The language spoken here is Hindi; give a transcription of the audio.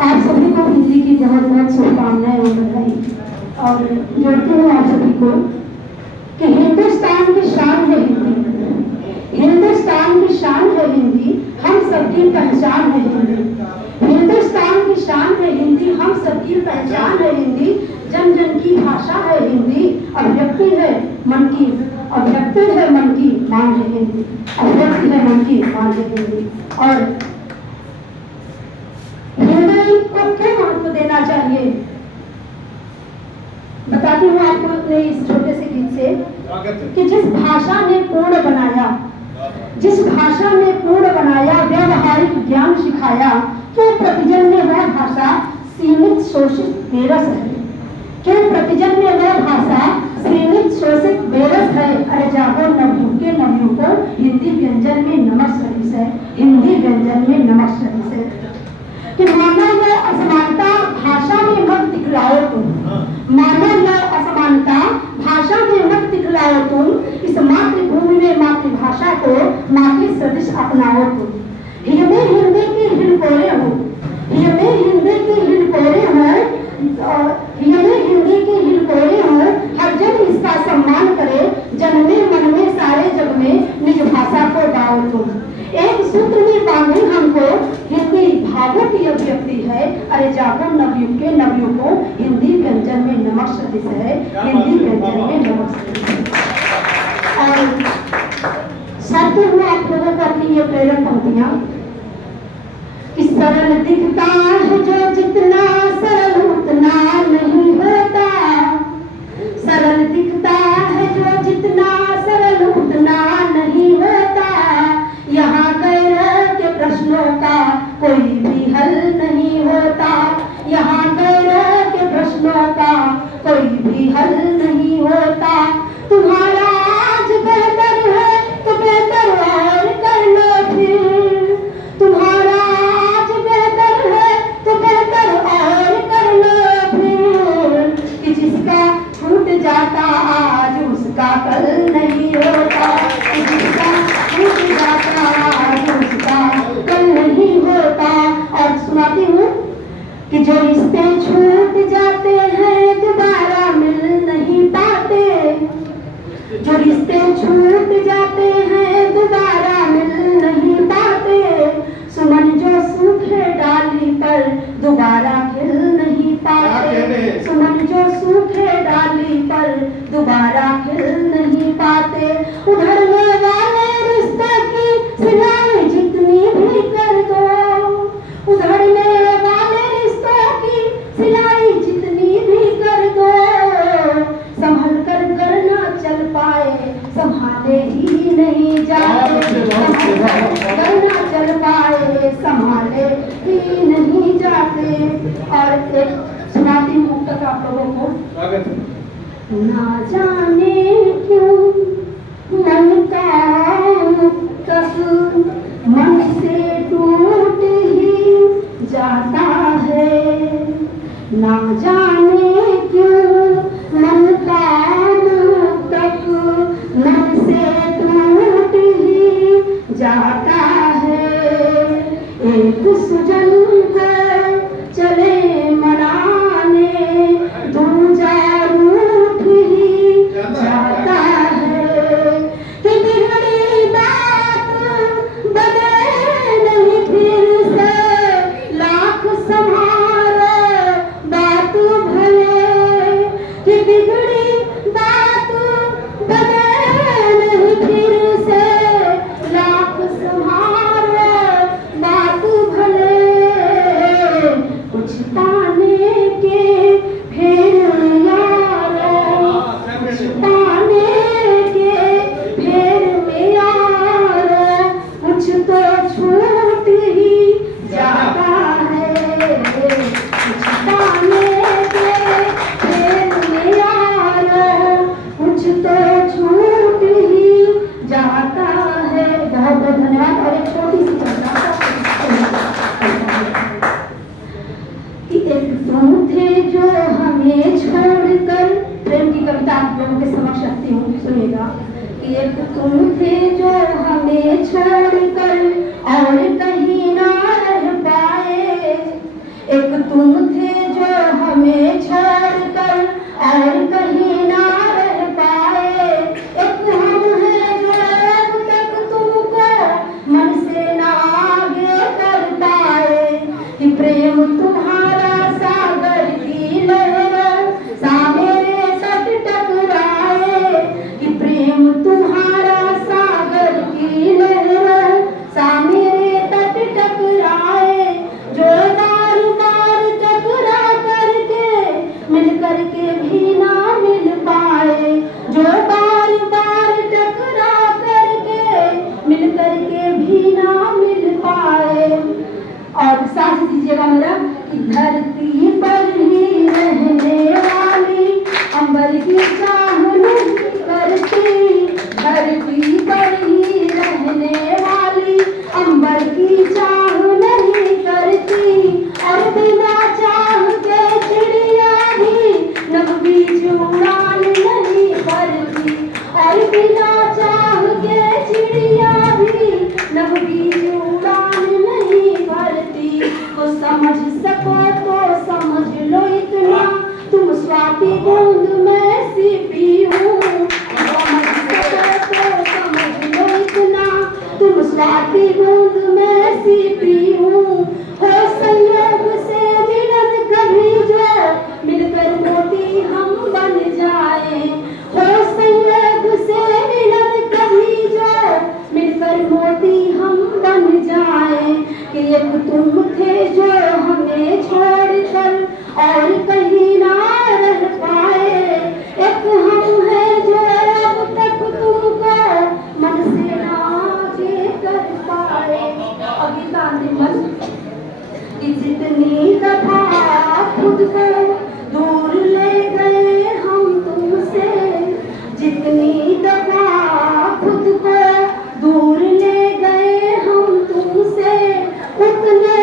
आप सभी को हिंदी की बहुत बहुत शुभकामनाएं और बधाई। और जोड़ती हूँ आप सभी को कि हिंदुस्तान की शान है हिंदी, हिंदुस्तान की शान है हिंदी, हम सबकी पहचान है हिंदी। हिंदुस्तान की शान है हिंदी, हम सबकी पहचान है हिंदी। जन जन की भाषा है हिंदी, अभिव्यक्ति है मन की, अभिव्यक्ति है मन की मान है हिंदी, अभिव्यक्ति है मन की मान है हिंदी। और हिंदी को क्यों महत्व देना चाहिए बताती हूँ आपको अपने इस छोटे से गीत से कि जिस भाषा ने पूर्ण बनाया, जिस भाषा ने पूर्ण बनाया, व्यावहारिक ज्ञान सिखाया, क्यों प्रतिजन में वह भाषा सीमित शोषित बेरस है, क्यों प्रतिजन में वह भाषा सीमित शोषित बेरस है। अरे जागो नवयुग के नवयुगों, हिंदी व्यंजन में नमक सरिस है, हिंदी व्यंजन में नमक सरिस है। कि मानव या असमानता भाषा में मत दिखलाओ तुम, मानव या असमानता भाषा में मत दिखलाओ तुम, इस मातृभूमि में मातृभाषा को माँ के सदृश अपनाओ तुम। हिंदी हिंदी की हिलकोरे हो, हिंदी हिंदी की हिलकोरे हो, हिंदी हिंदी की हिलकोरे हो, हर जन इसका सम्मान करे, जन में मन में सारे जग में निज भाषा को गाओ तुम। एक सूत्र में बांधे हमको हिंदी भावों की अभिव्यक्ति है। अरे जागो नवयुग के नवयुगों, हिंदी व्यंजन में नमक सदिश है, हिंदी व्यंजन में नमक सदिश है। और साथ में आप लोगों को अपनी ये प्रेरक पंक्तियां कि सरल दिखता है जो जितना सरल उतना नहीं होता, सरल दिखता है जो जितना सरल उतना नहीं होता, यहाँ गैर के प्रश्नों का कोई भी हल नहीं होता, यहाँ गैर के प्रश्नों का कोई भी हल नहीं होता। तुम्हारा आज बेहतर है तो बेहतर और कर लो फिर, तुम्हारा आज बेहतर है तो बेहतर और कर लो फिर, कि जिसका छूट जाता आज उसका कल नहीं होता, कि जिसका छूट जाता आज उसका कल नहीं होता। और सुनाती हूँ कि जो रिश्ते छूट जाते हैं दोबारा मिल नहीं पाते, जो रिश्ते छूट जाते हैं दोबारा मिल नहीं पाते, सुमन जो सूखे डाली पर दोबारा खिल नहीं पाते, सुमन जो सूखे डाली पर दोबारा खिल नहीं पाते। उधरने वाले रिश्ते की सिलाई जितनी भी कर दो, उधरने वाले रिश्तों की सिलाई जितनी भी कर दो, संभल कर करना चल पाए संभाले ही नहीं जाते, करना चल पाए संभाले ही नहीं जाते। और एक सुनाती हूँ मुक्तक आप लोगों को। ना जाने क्यों मन का मुक्तक मन से टूट ही जाता है, ना जाने क्यों मन का मुक्तक मन से टूट ही जाता है। एक सुजन को चले मनाने दूजा रूठ ही जाता है, कि बिगड़ी बात बदले नहीं फिर से लाख संभारो बात भले, कि बिगड़ी बात बदले नहीं फिर से लाख संभारो बात भले, कुछ पाने के फिर यारो, कुछ पाने के फिर में यारो, कुछ तो छूट ही जाता है, कुछ पाने के फिर में यारो, कुछ तो छूट ही जाता है। बहुत बहुत धन्यवाद। और एक छोटी सी चर्चा कि एक तुम थे जो हमें छोड़कर, प्रेम की कविता आप लोगों के समक्ष रखती हूँ, सुनिएगा। कि एक तुम थे जो हमें छोड़कर और कहीं ना रह पाए, एक कि धरती पर ही रहने वाली अंबर की चाह नहीं करती, धरती पर ही रहने वाली अंबर की चाह नहीं करती। और बिना चाह के चिड़िया भी नभ बीच उड़ान नहीं भरती, और बिना चाह के चिड़िया भी नभ बीच उड़ान नहीं भरती। तो समझ सको तो समझ लो इतना, तुम स्वाति बूंद में सीपी हूँ। समझ सको तो समझ लो इतना, तुम स्वाति बूंद में सीपी हूँ। हो संयोग से मिलन कभी जो मिलकर मोती हम बन जाए, हो संयोग से मिलन कभी जो मिलकर मोती हम बन जाए। कि एक तुम थे जो हमें छोड़कर और कहीं ना रह पाए, एक हम हैं जो अब तक तुमको मन से ना आगे कर पाए। अभी गाने मन कि जितनी दफा खुद को दूर ले गए हम तुमसे, जितनी दफा खुद को दूर ले गए हम तुमसे, उतने